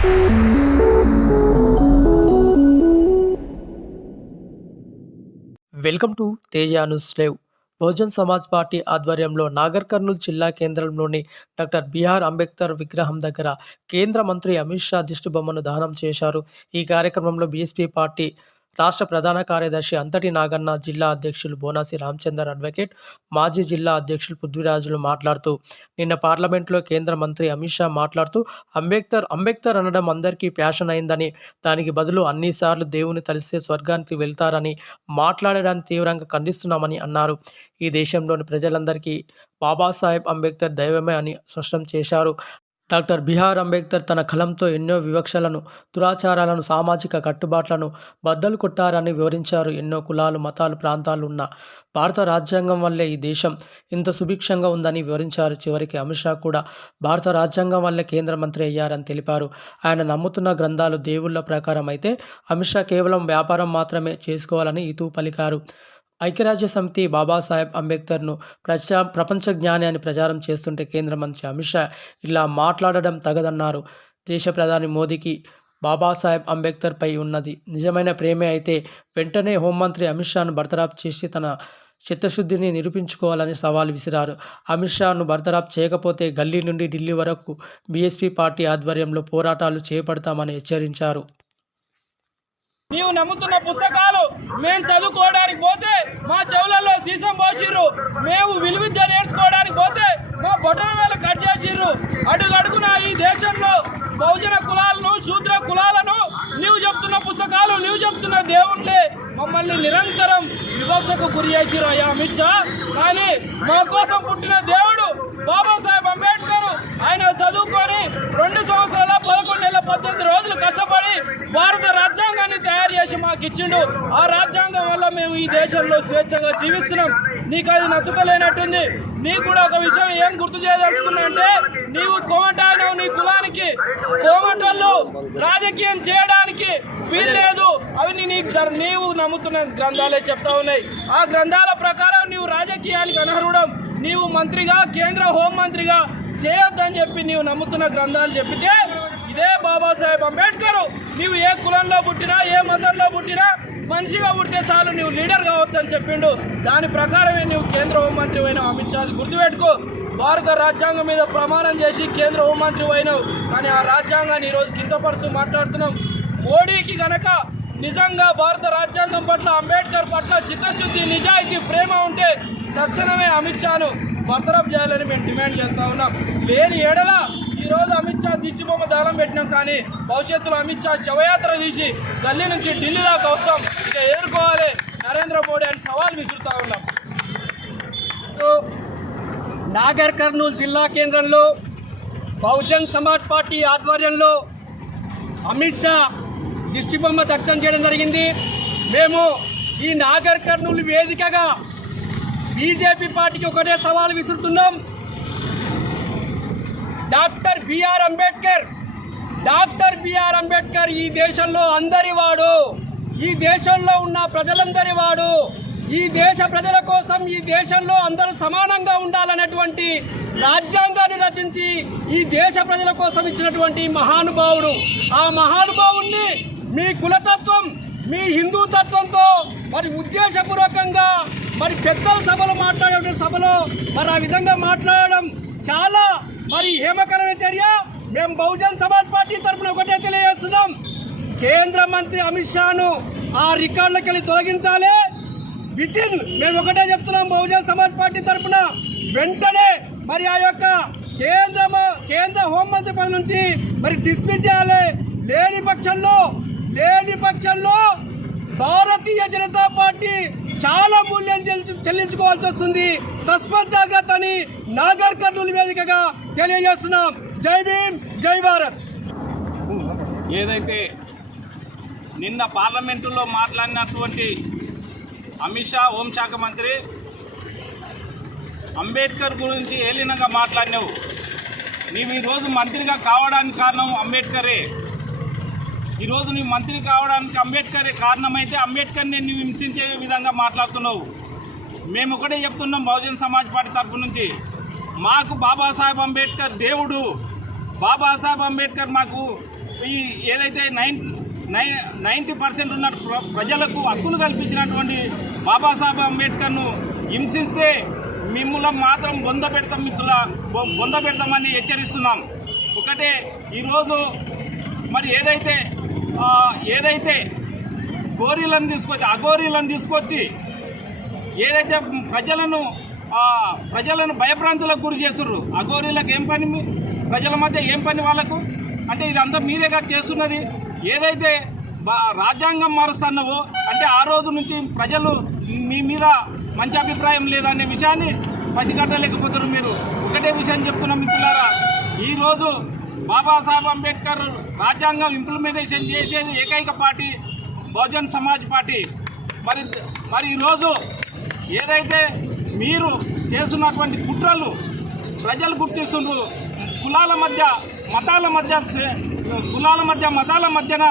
Welcome to Teja news live. Bahujan Samaj party ఆధ్వర్యంలో నాగర్ కర్నూలు జిల్లా కేంద్రంలోని డాక్టర్ బిఆర్ అంబేద్కర్ విగ్రహం దగ్గర కేంద్ర మంత్రి అమిత్ షా దిష్టిబొమ్మను దానం చేశారు. ఈ కార్యక్రమంలో బీఎస్పీ పార్టీ రాష్ట్ర ప్రధాన కార్యదర్శి అంతటి నాగన్న జిల్లా అధ్యక్షులు బోనాసి రామచందర్ అడ్వకేట్ మాజీ జిల్లా అధ్యక్షులు పృథ్వీరాజులు మాట్లాడుతూ నిన్న పార్లమెంట్లో కేంద్ర మంత్రి అమిత్ షా మాట్లాడుతూ అంబేద్కర్ అంబేద్కర్ అనడం అందరికీ ప్యాషన్ అయిందని దానికి బదులు అన్నిసార్లు దేవుని తలిస్తే స్వర్గానికి వెళ్తారని మాట్లాడడాన్ని తీవ్రంగా ఖండిస్తున్నామని అన్నారు. ఈ దేశంలోని ప్రజలందరికీ బాబాసాహెబ్ అంబేద్కర్ దైవమే అని స్పష్టం చేశారు. డాక్టర్ బిహార్ అంబేద్కర్ తన కలంతో ఎన్నో వివక్షలను దురాచారాలను సామాజిక కట్టుబాట్లను బద్దలు కొట్టారని వివరించారు. ఎన్నో కులాలు మతాలు ప్రాంతాలు ఉన్న భారత రాజ్యాంగం వల్లే ఈ దేశం ఇంత సుభిక్షంగా ఉందని వివరించారు. చివరికి అమిత్ షా కూడా భారత రాజ్యాంగం వల్లే కేంద్ర మంత్రి అయ్యారని తెలిపారు. ఆయన నమ్ముతున్న గ్రంథాలు దేవుళ్ళ ప్రకారం అయితే అమిత్ షా కేవలం వ్యాపారం మాత్రమే చేసుకోవాలని ఇతూ పలికారు ఐక్యరాజ్య సమితి బాబాసాహెబ్ అంబేద్కర్ను ప్రజా ప్రపంచ జ్ఞానాన్ని ప్రచారం చేస్తుంటే కేంద్ర మంత్రి అమిత్ షా ఇలా మాట్లాడడం తగదన్నారు. దేశ ప్రధాని మోదీకి బాబాసాహెబ్ అంబేద్కర్పై ఉన్నది నిజమైన ప్రేమే అయితే వెంటనే హోంమంత్రి అమిత్ షాను బర్తరాఫ్ చేసి తన చిత్తశుద్ధిని నిరూపించుకోవాలని సవాల్ విసిరారు. అమిత్ షాను బర్తరాఫ్ చేయకపోతే గల్లీ నుండి ఢిల్లీ వరకు బీఎస్పీ పార్టీ ఆధ్వర్యంలో పోరాటాలు చేపడతామని హెచ్చరించారు. నీవు నమ్ముతున్న పుస్తకాలు మేము చదువుకోవడానికి పోతే మా చెవులలో సీసం పోసిర్రు. మేము విలువిద్య నేర్చుకోవడానికి పోతే మా బొటన వేలు కట్ చేసిర్రు. అడుగడుగున ఈ దేశంలో బహుజన కులాలను శూద్ర కులాలను నీవు చెప్తున్న పుస్తకాలు నీవు చెప్తున్న దేవుళ్ళే మమ్మల్ని నిరంతరం వివక్షకు గురి చేసిరు అయ్యా అమిత్ షా. కానీ మా కోసం పుట్టిన దేవుడు బాబాసాహెబ్ అంబేద్కర్. ఆయన చదువుకొని రెండు సంవత్సరాల పదకొండు పద్దెనిమిది రోజులు కష్టపడి భారత రాజ్యాంగాన్ని తయారు మాకు ఇచ్చిండు. ఆ రాజ్యాంగం వల్ల మేము ఈ దేశంలో స్వేచ్ఛగా జీవిస్తున్నాం. నీకు అది నచ్చుతలేనట్టుంది. నీకు కూడా ఒక విషయం ఏం గుర్తు చేయదలుచుకున్నా అంటే నీవు కోమటాయినావు నీ కులానికి. కోమటళ్ళు రాజకీయం చేయడానికి వీల్లేదు. అవి నీ నీవు నమ్ముతున్న గ్రంథాలే చెప్తా ఉన్నాయి. ఆ గ్రంథాల ప్రకారం నీవు రాజకీయానికి అనర్హుడం. నీవు మంత్రిగా కేంద్ర హోం మంత్రిగా చేయొద్దని చెప్పి నీవు నమ్ముతున్న గ్రంథాలు చెప్పితే అదే బాబాసాహెబ్ అంబేద్కర్. నీవు ఏ కులంలో పుట్టినా ఏ మతంలో పుట్టినా మనిషిగా పుడితే చాలు నీవు లీడర్ కావచ్చు అని చెప్పిండు. దాని ప్రకారమే నీవు కేంద్ర హోంమంత్రి అయినావు అమిత్ షా. అది గుర్తుపెట్టుకో. భారత రాజ్యాంగం మీద ప్రమాణం చేసి కేంద్ర హోంమంత్రి అయినావు. కానీ ఆ రాజ్యాంగాన్ని ఈరోజు కించపరుచు మాట్లాడుతున్నాం. మోడీకి గనక నిజంగా భారత రాజ్యాంగం పట్ల అంబేద్కర్ పట్ల చిత్తశుద్ధి నిజాయితీ ప్రేమ ఉంటే తక్షణమే అమిత్ షాను బర్తరఫ్ చేయాలని మేము డిమాండ్ చేస్తా ఉన్నాం. లేని ఏడలా ఈరోజు అమిత్ షా దిచ్చిబొమ్మ దారం పెట్టినాం కానీ భవిష్యత్తులో అమిత్ షా శవయాత్ర తీసి ఢిల్లీ నుంచి ఢిల్లీ దాకా వస్తాం. ఇక ఎదుర్కోవాలి నరేంద్ర మోడీ అని సవాల్ విసురుతా ఉన్నాం. నాగర్ కర్నూలు జిల్లా కేంద్రంలో బహుజన్ సమాజ్ పార్టీ ఆధ్వర్యంలో అమిత్ షా దిష్టిబొమ్మ దగ్ధం చేయడం జరిగింది. మేము ఈ నాగర్ కర్నూలు వేదికగా బీజేపీ పార్టీకి ఒకటే సవాల్ విసురుతున్నాం. Doctor B R Ambedkar. Doctor B R Ambedkar ఈ దేశంలో అందరి వాడు. ఈ దేశంలో ఉన్న ప్రజలందరి వాడు. ఈ దేశ ప్రజల కోసం ఈ దేశంలో అందరూ సమానంగా ఉండాలనేటువంటి రాజ్యాంగాన్ని రచించి ఈ దేశ ప్రజల కోసం ఇచ్చినటువంటి మహానుభావుడు. ఆ మహానుభావుణ్ణి మీ కులతత్వం మీ హిందూ తత్వంతో మరి ఉద్దేశపూర్వకంగా మరి పెద్దల సభలో మాట్లాడే సభలో మరి ఆ విధంగా మాట్లాడడం చాలా మరి హేమకరమైన చర్య మేము బహుజన్ సమాజ్ పార్టీ తరఫున ఒకటే తెలియజేస్తున్నాం. కేంద్ర మంత్రి అమిత్ షాను ఆ రికార్డులకి వెళ్ళి తొలగించాలి. విత్ ఇన్ మేము ఒకటే చెప్తున్నాం బహుజన్ సమాజ్ పార్టీ తరఫున వెంటనే మరి ఆ యొక్క కేంద్ర కేంద్ర హోంమంత్రి పని నుంచి మరి డిస్మిస్ చేయాలి. లేని పక్షంలో లేని పక్షంలో భారతీయ జనతా పార్టీ చాలా మూల్యం చెల్లించుకోవాల్సి వస్తుంది. తస్మత్ జాగ్రత్త అని నాగర్ కర్నూలు వేదికగా తెలియజేస్తున్నాం. జై భీమ్ జై భారత్. ఏదైతే నిన్న పార్లమెంటులో మాట్లాడినటువంటి అమిత్ షా హోంశాఖ మంత్రి అంబేద్కర్ గురించి ఏలినంగా మాట్లాడినావు. నీవు ఈరోజు మంత్రిగా కావడానికి కారణం అంబేద్కరే. ఈరోజు నువ్వు మంత్రి కావడానికి అంబేద్కరే కారణమైతే అంబేద్కర్ని నువ్వు హింసించే విధంగా మాట్లాడుతున్నావు. మేము ఒకటే చెప్తున్నాం బహుజన్ సమాజ్ పార్టీ తరపు నుంచి. మాకు బాబాసాహెబ్ అంబేద్కర్ దేవుడు. బాబాసాహెబ్ అంబేద్కర్ మాకు ఈ ఏదైతే నైన్ నైన్ నైంటీ పర్సెంట్ ఉన్న ప్ర- ప్రజలకు హక్కులు కల్పించినటువంటి బాబాసాహెబ్ అంబేద్కర్ను హింసిస్తే మిమ్మల్ని మాత్రం బొంద పెడతాం మిత్రుల బొంద పెడతామని హెచ్చరిస్తున్నాం. ఒకటే ఈరోజు మరి ఏదైతే ఏదైతే గోరీలను తీసుకొచ్చి అగోరీలను తీసుకొచ్చి ఏదైతే ప్రజలను ప్రజలను భయభ్రాంతులకు గురి చేస్తుర్రు అఘోరీలకు ఏం పని ప్రజల మధ్య ఏం పని వాళ్ళకు? అంటే ఇదంతా మీరేగా చేస్తున్నది. ఏదైతే బా- రాజ్యాంగం మారుస్తున్నావో అంటే ఆ రోజు నుంచి ప్రజలు మీ మీద మంచి అభిప్రాయం లేదనే విషయాన్ని పసిగట్టలేకపోతున్నారు మీరు. ఒకటే విషయం చెప్తున్నాం మిత్రులారా ఈరోజు బాబాసాహెబ్ అంబేద్కర్ రాజ్యాంగం ఇంప్లిమెంటేషన్ చేసేది ఏకైక పార్టీ బహుజన్ సమాజ్ పార్టీ. మరి మరి ఈరోజు ఏదైతే మీరు చేస్తున్నటువంటి కుట్రలు ప్రజలు గుర్తిస్తుండ్రు కులాల మధ్య మతాల మధ్య కులాల మధ్య మతాల మధ్యన